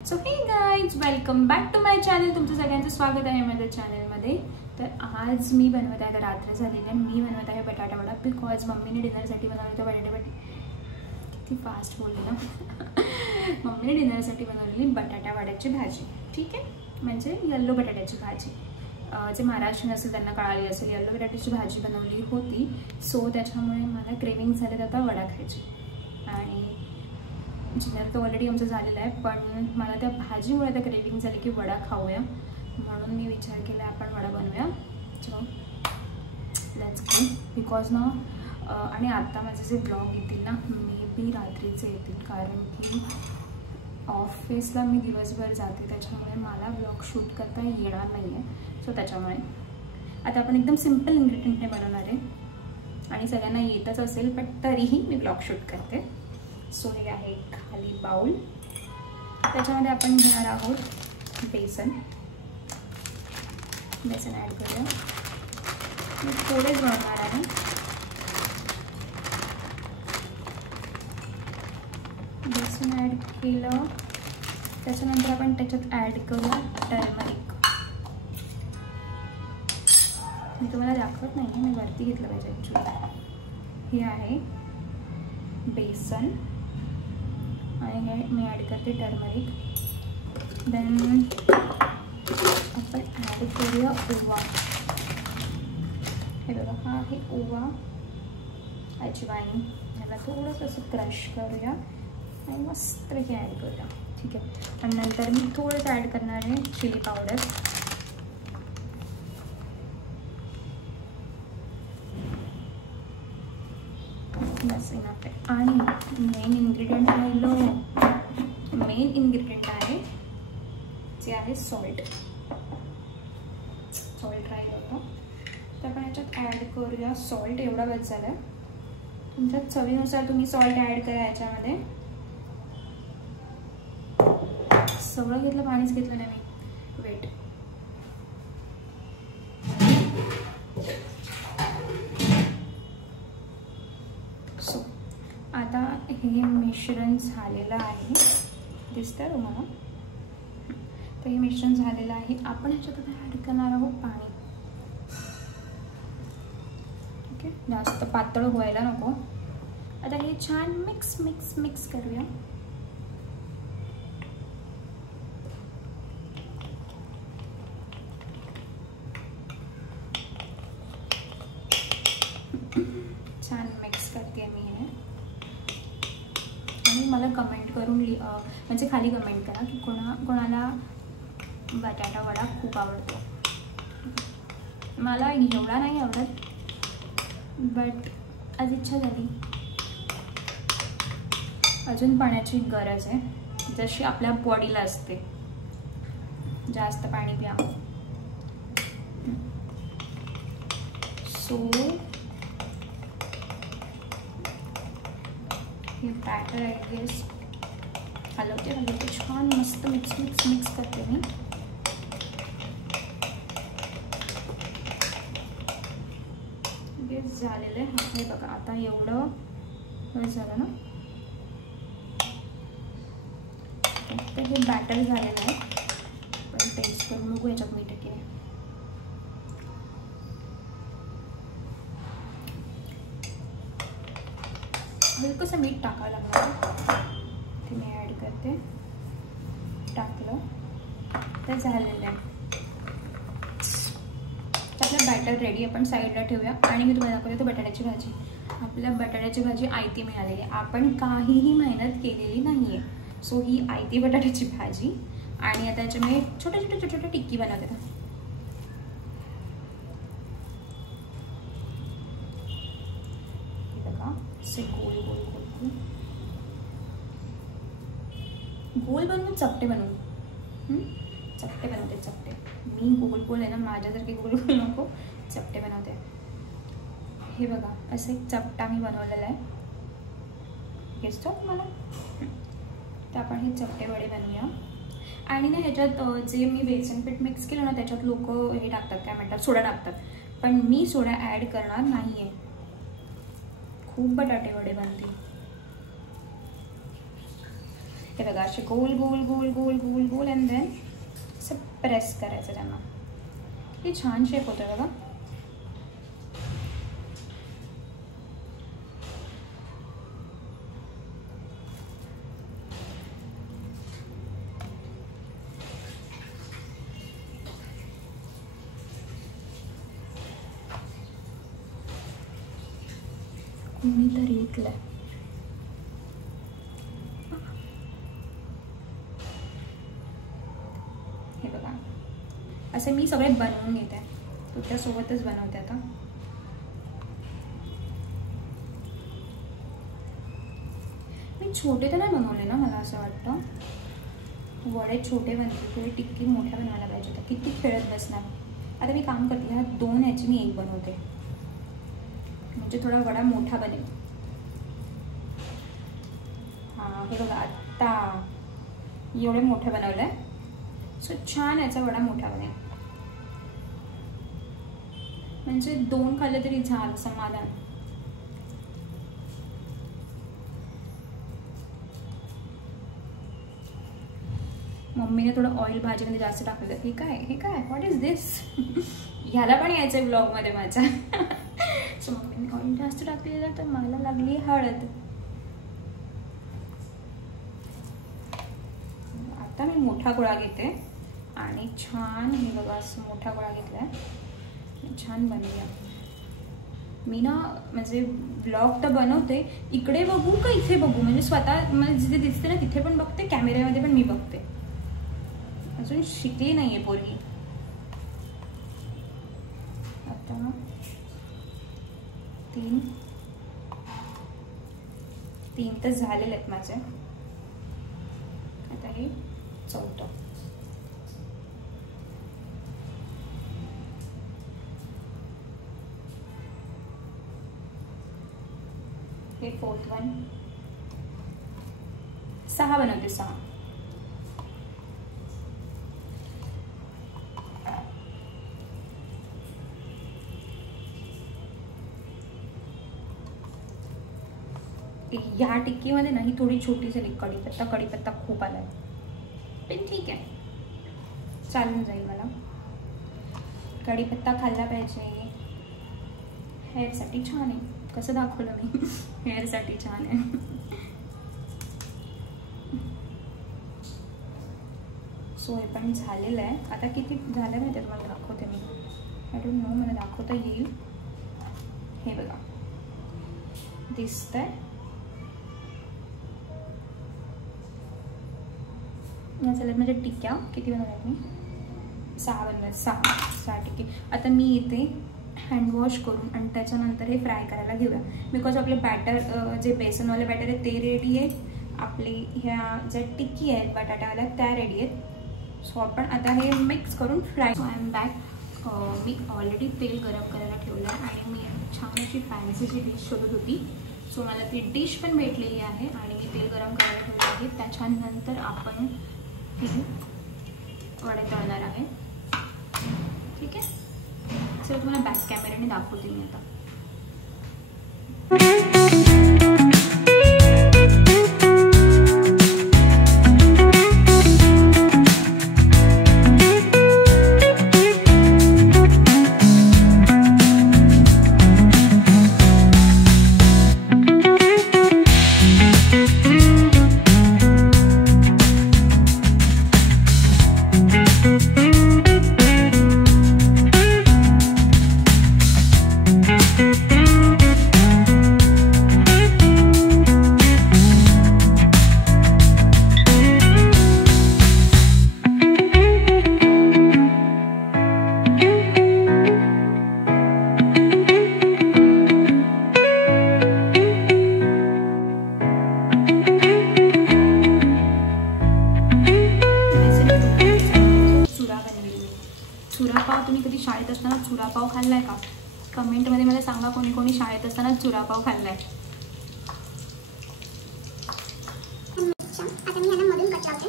So hey guys, welcome back to my channel. तुमचं सगळ्यांचं स्वागत आहे माझ्या चॅनलमध्ये. तर आज मी बनवत आहे, रात्र झालेली आहे, मी बनवत आहे बटाटा वडा. बिकॉज मम्मीने डिनरसाठी बनवली तर किती फास्ट बोलली ना मम्मीने डिनरसाठी बनवलेली बटाटा वड्याची भाजी. ठीक आहे, म्हणजे येल्लो बटाट्याची भाजी. जे महाराष्ट्रीयन असेल त्यांना कळाली असेल, येल्लो बटाट्याची भाजी बनवली होती. सो त्याच्यामुळे मला क्रेविंग झाले आता वडा खायची. आणि डिनर तर ऑलरेडी आमचं झालेलं आहे, पण मला त्या भाजीमुळे आता क्रेविंग झाली की वडा खाऊया. म्हणून मी विचार केला आपण वडा बनवूया. So let's go. बिकॉज ना आणि आता माझे जे ब्लॉग येतील ना, मे बी रात्रीचे येतील, कारण की ऑफिसला मी दिवसभर जाते, त्याच्यामुळे मला ब्लॉग शूट करता येणार नाही आहे. सो त्याच्यामुळे आता आपण एकदम सिम्पल इन्ग्रेडियंटने बनवणार आहे आणि सगळ्यांना येतच असेल, पण तरीही मी ब्लॉग शूट करते. सो हे आहे खाली बाउल. त्याच्यामध्ये आपण घेणार आहोत बेसन. बेसन ॲड करूया. मी थोडेच बनवणार आहे. बेसन ॲड केलं, त्याच्यानंतर आपण त्याच्यात ॲड करूया टर्मरिक. मी तुम्हाला दाखवत नाही आहे, मी वरती घेतलं पाहिजे ॲक्च्युली. हे आहे बेसन आणि हे मी ॲड करते टर्मरिक. देन आपण ॲड करूया ओवा. हे बघा, हा आहे ओवा, अजवाईन. ह्याला थोडंसं असं क्रश करूया आणि मस्त हे ॲड करूया. ठीक आहे. आणि नंतर मी थोडंसं ॲड करणार आहे चिली पावडर. बस इनफ आहे. आणि मेन इन्ग्रेडियंट आहे जे आहे सॉल्ट. सॉल्ट राहिलं होतं, तर आपण याच्यात ॲड करूया सॉल्ट. एवढा बस झाला. तुमच्या चवीनुसार तुम्ही सॉल्ट ॲड करा. याच्यामध्ये सगळं घेतलं, पाणीच घेतलं नाही मी. वेट, सो आता हे मिश्रण झालेलं आहे, दिसतंय तुम्हाला. तर हे मिश्रण झालेलं आहे. आपण ह्याच्यात ॲड करणार आहोत पाणी. ठीक आहे, जास्त पातळ व्हायला नको. आता हे छान मिक्स मिक्स मिक्स करूया. छान मिक्स करते मी हे. आणि मला कमेंट करून म्हणजे खाली कमेंट करा की कोणाला बटाटा वडा खूप आवडतो. मला एवढा नाही आवडत, बट आज इच्छा झाली. अजून पाण्याची गरज आहे, जशी आपल्या बॉडीला असते. जास्त पाणी प्या. सो हे बॅटर आहे, गेस हलवते छान मस्त मिक्स मिक्स मिक्स करते मी. गेस झालेलं आहे. हे बघा, आता एवढं झालं ना. तर हे बॅटर झालेलं आहे. पण टेस्ट करून बघू याच्यात मीठ की नाही. हलकंसं मीठ टाकावं लागणार, ते मी ॲड करते. टाकलं तर झालेलं आहे. आपलं बॅटर रेडी. आपण साईडला ठेवूया. आणि मी तुम्हाला दाखवते बटाट्याची भाजी. आपल्या बटाट्याची भाजी आयती मिळालेली आहे, आपण काहीही मेहनत केलेली नाही आहे. सो ही आयती बटाट्याची भाजी. आणि आता याच्यामध्ये छोटे छोटे छोटे छोटे टिक्की बनवते. से गोल गोल गोल गोल बनवून चपटे बनवून चपटे बनवते. चपटे मी गोल गोल आहे ना, माझ्यासारखे गोल गोल नको, चपटे बनवते. हे बघा, असं एक चपटा मी बनवलेला आहे. दिसतो मला. तर आपण हे चपटे वडे बनवूया. आणि ना ह्याच्यात जे मी बेसन पीठ मिक्स केलं ना, त्याच्यात लोक हे टाकतात, काय म्हणतात, सोडा टाकतात. पण मी सोडा ॲड करणार नाही आहे. खूप बटाटे वडे बनतील. ते बघा असे गोल गोल गोल गोल गोल गोल अँड देन असं प्रेस करायचं त्यांना. हे छान शेप होतं बघा. कोणीतरी इथलं हे बघा असे मी सगळे बनवून घेते. तुझ्यासोबतच बनवते आता. मी छोटे तर नाही बनवले ना. मला असं वाटतं वडे छोटे बनवले, थोडी टिक्की मोठ्या बनवायला पाहिजे होत्या. किती खेळत बसणार. आता मी काम करते, ह्या 2 ह्याची मी 1 बनवते म्हणजे थोडा वडा मोठा बनेल. हां हे बघा आत्ता एवढे मोठे बनवलं आहे. सो छान याचा वडा मोठा बनेल म्हणजे 2 खाल्ले तरी झालं समाधान. मम्मीने थोडं ऑइल भाजीमध्ये जास्त टाकलं. हे काय व्हॉट इज दिस. ह्याला पण यायचं आहे ब्लॉगमध्ये माझ्या. सो मम्मीने ऑइल जास्त टाकलेलं तर मला लागली हळद. आता मी मोठा गोळा घेते आणि छान हे बघा असं मोठा गोळा घेतला आहे. छान बनवूया. मी ना म्हणजे ब्लॉग तर बनवते, इकडे बघू का इथे बघू म्हणजे स्वतः मला जिथे दिसते ना तिथे पण बघते, कॅमेऱ्यामध्ये पण मी बघते. अजून शिकली नाही आहे पोरगी. आता 3 तर झालेले आहेत माझे. आता हे 4थं. हे 4th वन. 6 बनवते. 6 ह्या टिक्कीमध्ये ना ही थोडी छोटी झाली. कढीपत्ता खूप आलाय पण ठीक आहे, चालून जाईल. मला कढीपत्ता खाल्ला पाहिजे. हेअरसाठी छान आहे. कसं दाखवलं मी. हेअरसाठी छान आहे. सो हे पण झालेलं आहे. आता किती झालं माहिती आहे तुम्हाला दाखवते मी. आय डोंट नो मला दाखवता येईल. हे बघा दिसतंय. चला म्हणजे टिक्क्या किती बनवल्या मी. 6 बनवल्या. 6 टिक्के. आता मी इथे हँडवॉश करून आणि त्याच्यानंतर हे फ्राय करायला घेऊया. बिकॉज आपले बॅटर जे बेसनवाले बॅटर आहे ते रेडी आहे. आपली ह्या ज्या टिक्की आहेत बटाट्यावाल्या त्या रेडी आहेत. सो आपण आता हे मिक्स करून fry. So I am back. Me already तेल गरम करायला ठेवलं आहे आणि मी छान अशी फॅन्सीची डिश शोधत होती. सो मला ती डिश पण भेटलेली आहे आणि मी तेल गरम करायला ठेवलं आहे. त्याच्यानंतर आपण वडे तळणार आहे. ठीक आहे. चला तुम्हाला बॅक कॅमेऱ्याने दाखवते मी आता. चुरापाव तुम्ही कधी शाळेत असताना चुरापाव खाल्लाय का? कमेंटमध्ये मला सांगा कोणी कोणी शाळेत असताना चुरापाव खाल्लाय. आता मी यांना मधून कट लावते.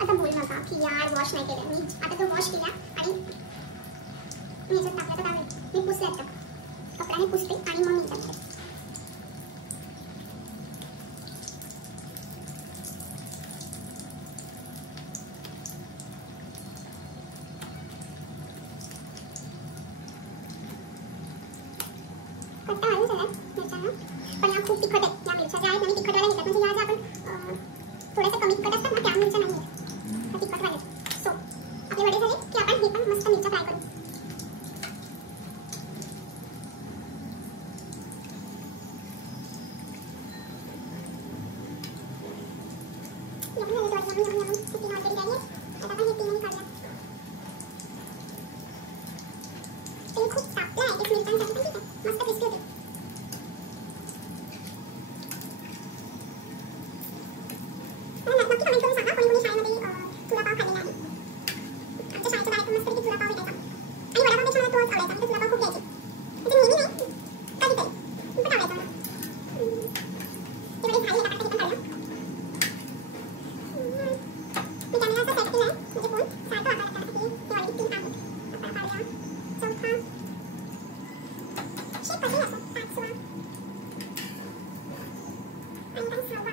आता बोल नका की यार वॉश नाही केलं मी. आता तो वॉश केला आणि मी याच्यात टाकलं तर मी पुसले आता कपड्याने पुसते आणि मग मी टाकते. तिखट आहे या मिरच्या ज्या आहेत ना मी तिखटवाल्या घेतात म्हणजे ह्या ज्या आपण थोड्याशा कमी तिखट असतात ना त्या मिरच्या नाही आहेत त्या तिखटवाल्या. सो आपले वडे झाले की आपण हे पण मस्त मिरच्या फ्राय करू. खूप तापलं आहे एक मिनिटांसाठी पण ठीक आहे मस्त क्रिस्पी होते. नक्की कमेंट करून सांगा कोणी शाळेमध्ये चुरा पाव खाल्लेला आहे. आमच्या शाळेच्या बाहेर मस्त पैकी चुरा पाव भेटायचा आणि वडापावपेक्षा मला तोच आवडायचा. चुरा पाव खूप घ्यायचे म्हणजे नेहमी नाही कधीतरी पण आवडायचा मला. ते वडे झाले आता पण काढूया. मी कॅमेरा असा सेट केला आहे म्हणजे फोन सारखं वापरत राहते की ते वडे 3 आहेत. आपण काढूया चौथा शेप कसे असो 5वा आणि काही 6वा.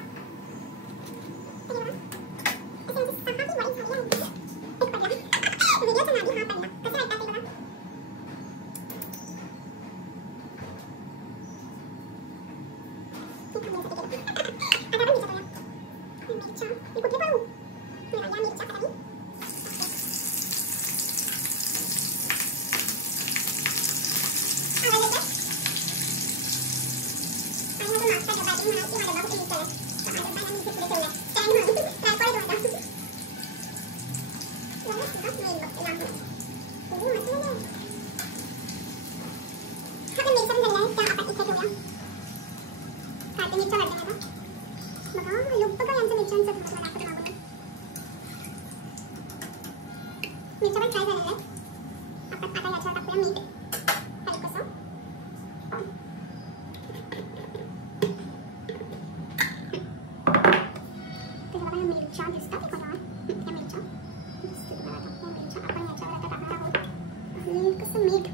मिरच्या पण फ्राय झालेल्या आहेत. आपण आता याच्यावर टाकूया मीठ हलकंसं. तर बघा मिरच्या दिसतात बघा या मिरच्या दिसतात बघा त्या मिरच्या आपण याच्यावर आता टाकणार आहोत हलकंसं मीठ.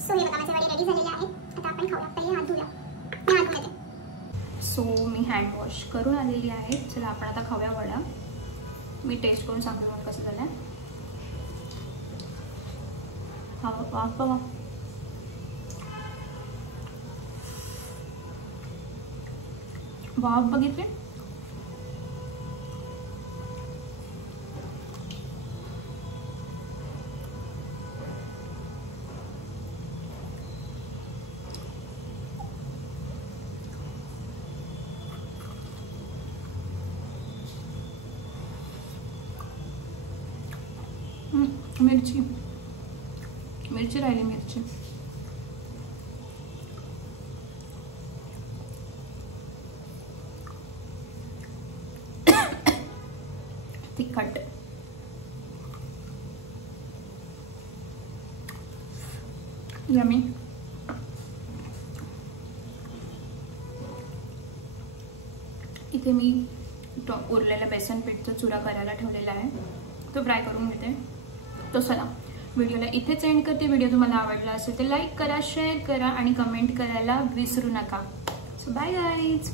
सो हे बघा माझे वडे रेडी झालेले आहेत. आता आपण खाऊया. पहिले हात धुया. मी हात धुते. सो मी हँड वॉश करून आलेली आहे. चला आपण आता खाऊया वडा. मी टेस्ट करून सांगतो मला कसं झालं. हा वाफ वाफ बघितले. मिरची राहिली मिरची. तिखट यमी. इथे मी उरलेल्या बेसन पीठचा चुरा करायला ठेवलेला आहे तो फ्राय करून घेते. तो चला व्हिडिओला इथेच एंड करते. व्हिडिओ तुम्हाला आवडला असेल तर लाईक करा, शेअर करा आणि कमेंट करायला विसरू नका. So bye guys.